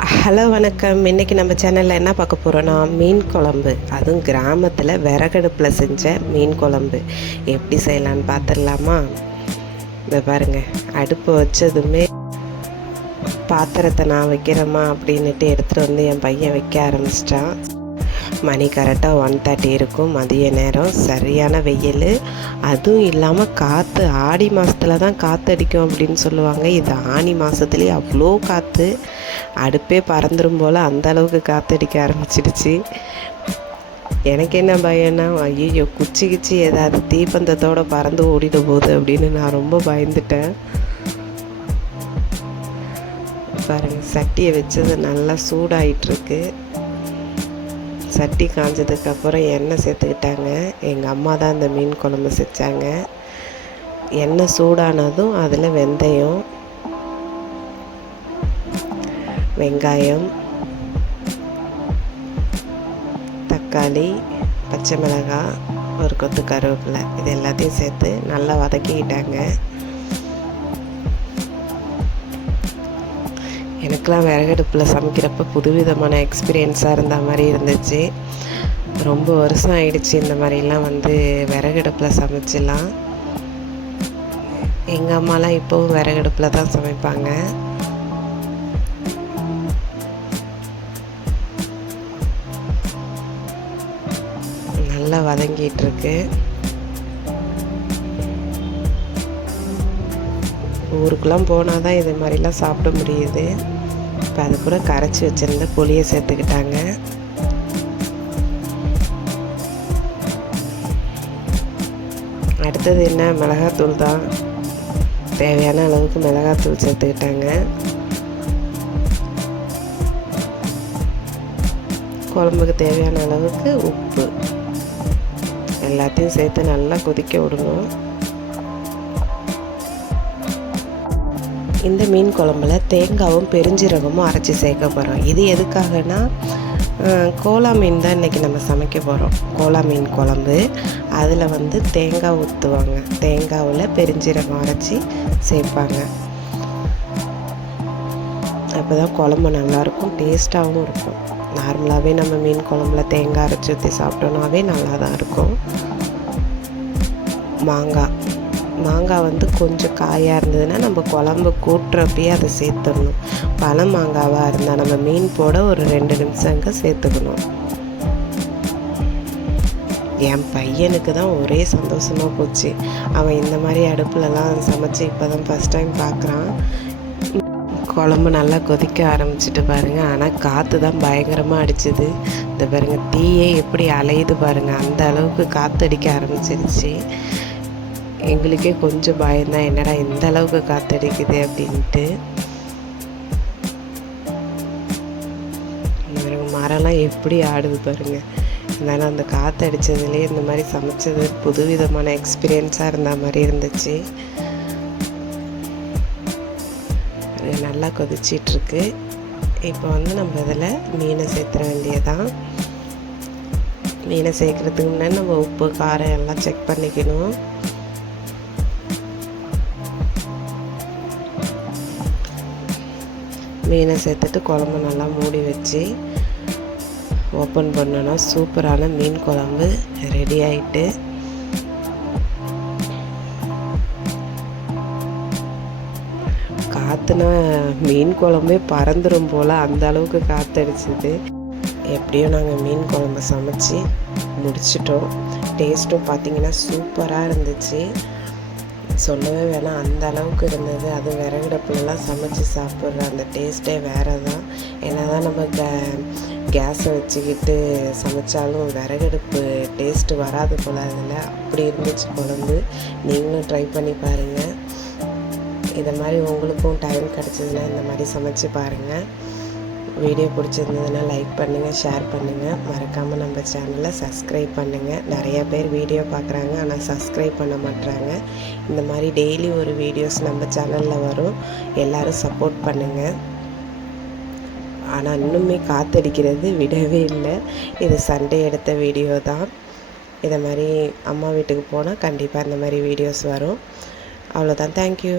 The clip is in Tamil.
ஹலோ வணக்கம். இன்றைக்கி நம்ம சேனலில் என்ன பார்க்க போகிறோன்னா, மீன் குழம்பு, அதுவும் கிராமத்தில் விறகடுப்பில் செஞ்ச மீன் குழம்பு எப்படி செய்யலான்னு பார்த்துடலாமா? இந்த பாருங்கள், அடுப்பு வச்சதுமே பாத்திரத்தை நான் வைக்கிறேம்மா அப்படின்ட்டு எடுத்துகிட்டு வந்து என் பையன் வைக்க ஆரம்பிச்சிட்டான். மணி கரெக்டாக 1:30 இருக்கும், மதிய நேரம். சரியான வெயில், அதுவும் இல்லாமல் காற்று. ஆடி மாதத்துல தான் காற்று அடிக்கும் அப்படின்னு சொல்லுவாங்க. இது ஆனி மாதத்துலேயே அவ்வளோ காற்று, அடுப்பே பறந்துடும் போல் அந்தளவுக்கு காற்றடிக்க ஆரம்பிச்சிடுச்சு. எனக்கு என்ன பயம்னா, ஐயோ குச்சி கிச்சி ஏதாவது தீப்பந்தத்தோடு பறந்து ஓடிட போகுது அப்படின்னு நான் ரொம்ப பயந்துட்டேன். பாருங்கள், சட்டியை வச்சது நல்லா சூடாயிட்ருக்கு. சட்டி காஞ்சதுக்கப்புறம் எண்ணெய் சேர்த்துக்கிட்டாங்க. எங்கள் அம்மா தான் இந்த மீன் குழம்பு செஞ்சாங்க. எண்ணெய் சூடானதும் அதில் வெந்தயம், வெங்காயம், தக்காளி, பச்சை மிளகாய், ஒரு கொத்து கருவேப்பிலை, இது எல்லாத்தையும் சேர்த்து நல்லா வதக்கிக்கிட்டாங்க. எனக்கெலாம் விறகடுப்பில் சமைக்கிறப்ப புதுவிதமான எக்ஸ்பீரியன்ஸாக இருந்த மாதிரி இருந்துச்சு. ரொம்ப வருஷம் ஆயிடுச்சு இந்த மாதிரிலாம் விறகடுப்பில் சமைச்சிலாம். எங்கள் அம்மாலாம் இப்போவும் விறகடுப்பில் தான் சமைப்பாங்க. நல்லா வதங்கிட்டுருக்கு. ஊருக்கெலாம் போனால் தான் இது மாதிரிலாம் சாப்பிட முடியுது. இப்போ அது கூட கரைச்சி வச்சுருந்த புளியை சேர்த்துக்கிட்டாங்க. அடுத்தது என்ன, மிளகாத்தூள் தான். தேவையான அளவுக்கு மிளகாத்தூள் சேர்த்துக்கிட்டாங்க. குழம்புக்கு தேவையான அளவுக்கு உப்பு, எல்லாத்தையும் சேர்த்து நல்லா கொதிக்க விடணும். இந்த மீன் குழம்புல தேங்காவும் பெருஞ்சீரகமும் அரைச்சி சேர்க்க போகிறோம். இது எதுக்காகனா, கோலா மீன் தான் இன்றைக்கி நம்ம சமைக்க போகிறோம். கோலா மீன் குழம்பு. அதில் தேங்காய் ஊற்றுவாங்க. தேங்காவில் பெருஞ்சீரகம் அரைச்சி சேர்ப்பாங்க. அப்போ தான் குழம்பு நல்லாயிருக்கும், டேஸ்ட்டாகவும் இருக்கும். நார்மலாகவே நம்ம மீன் குழம்புல தேங்காய் அரைச்சி ஊற்றி சாப்பிட்டோன்னாவே நல்லா தான் இருக்கும். மாங்காய் கொஞ்சம் காயாக இருந்ததுன்னா நம்ம குழம்பு கூட்டுறப்பயே அதை சேர்த்துடணும். பழ மாங்காவாக இருந்தால் நம்ம மீன் போட ஒரு 2 நிமிஷங்க சேர்த்துக்கணும். என் பையனுக்கு தான் ஒரே சந்தோஷமாக போச்சு. அவன் இந்த மாதிரி அடுப்புலலாம் சமைச்சு இப்போ தான் ஃபஸ்ட் டைம் பார்க்குறான். குழம்பு நல்லா கொதிக்க ஆரம்பிச்சிட்டு பாருங்கள். ஆனால் காற்று தான் பயங்கரமாக அடிச்சுது. இந்த பாருங்கள், தீயே எப்படி அலையுது பாருங்கள். அந்த அளவுக்கு காற்று அடிக்க ஆரம்பிச்சிருச்சு. எங்களுக்கே கொஞ்சம் பயம்தான், என்னடா இந்த அளவுக்கு காற்றடிக்குது அப்படின்ட்டு. மரம்லாம் எப்படி ஆடுது பாருங்கள். இருந்தாலும் அந்த காற்று அடித்ததுலேயே இந்த மாதிரி சமைச்சது புதுவிதமான எக்ஸ்பீரியன்ஸாக இருந்த மாதிரி இருந்துச்சு. நல்லா கொதிச்சிட்ருக்கு. இப்போ நம்ம இதில் மீனை சேர்த்துற வேண்டியதான். மீனை சேர்க்குறதுக்கு முன்னாடி நம்ம உப்பு காரம் எல்லாம் செக் பண்ணிக்கணும். மீனை சேர்த்துட்டு குழம்பு நல்லா மூடி வச்சு ஓப்பன் பண்ணோன்னா சூப்பரான மீன் குழம்பு ரெடி ஆகிட்டு. காற்றுனா மீன் குழம்பே பறந்துடும் போல் அந்த அளவுக்கு காற்றடிச்சிது. எப்படியும் நாங்கள் மீன் குழம்பு சமைச்சு முடிச்சிட்டோம். டேஸ்ட்டும் பார்த்திங்கன்னா சூப்பராக இருந்துச்சு. சொல்லவே வேணாம், அந்த அளவுக்கு இருந்தது. அது விறகடுப்புலலாம் சமைச்சு சாப்பிட்ற அந்த டேஸ்ட்டே வேறு தான். என்ன தான் நம்ம கேஸை வச்சுக்கிட்டு சமைச்சாலும் விறகடுப்பு டேஸ்ட்டு வராது போல். அதில் அப்படி இருந்துச்சு குழம்பு. நீங்களும் ட்ரை பண்ணி பாருங்கள். இதை மாதிரி உங்களுக்கும் டைம் கிடச்சதுன்னா இந்த மாதிரி சமைச்சு பாருங்கள். வீடியோ பிடிச்சிருந்ததுன்னா லைக் பண்ணுங்கள், ஷேர் பண்ணுங்கள். மறக்காமல் நம்ம சேனலை சப்ஸ்கிரைப் பண்ணுங்கள். நிறையா பேர் வீடியோ பார்க்குறாங்க, ஆனால் சப்ஸ்கிரைப் பண்ண மாட்றாங்க. இந்த மாதிரி டெய்லி ஒரு வீடியோஸ் நம்ம சேனலில் வரும். எல்லோரும் சப்போர்ட் பண்ணுங்கள். ஆனால் இன்னுமே காற்றடிக்கிறது விடவே இல்லை. இது சண்டே எடுத்த வீடியோ தான். இதை மாதிரி அம்மா வீட்டுக்கு போனால் கண்டிப்பாக இந்த மாதிரி வீடியோஸ் வரும். அவ்வளோதான். தேங்க்யூ.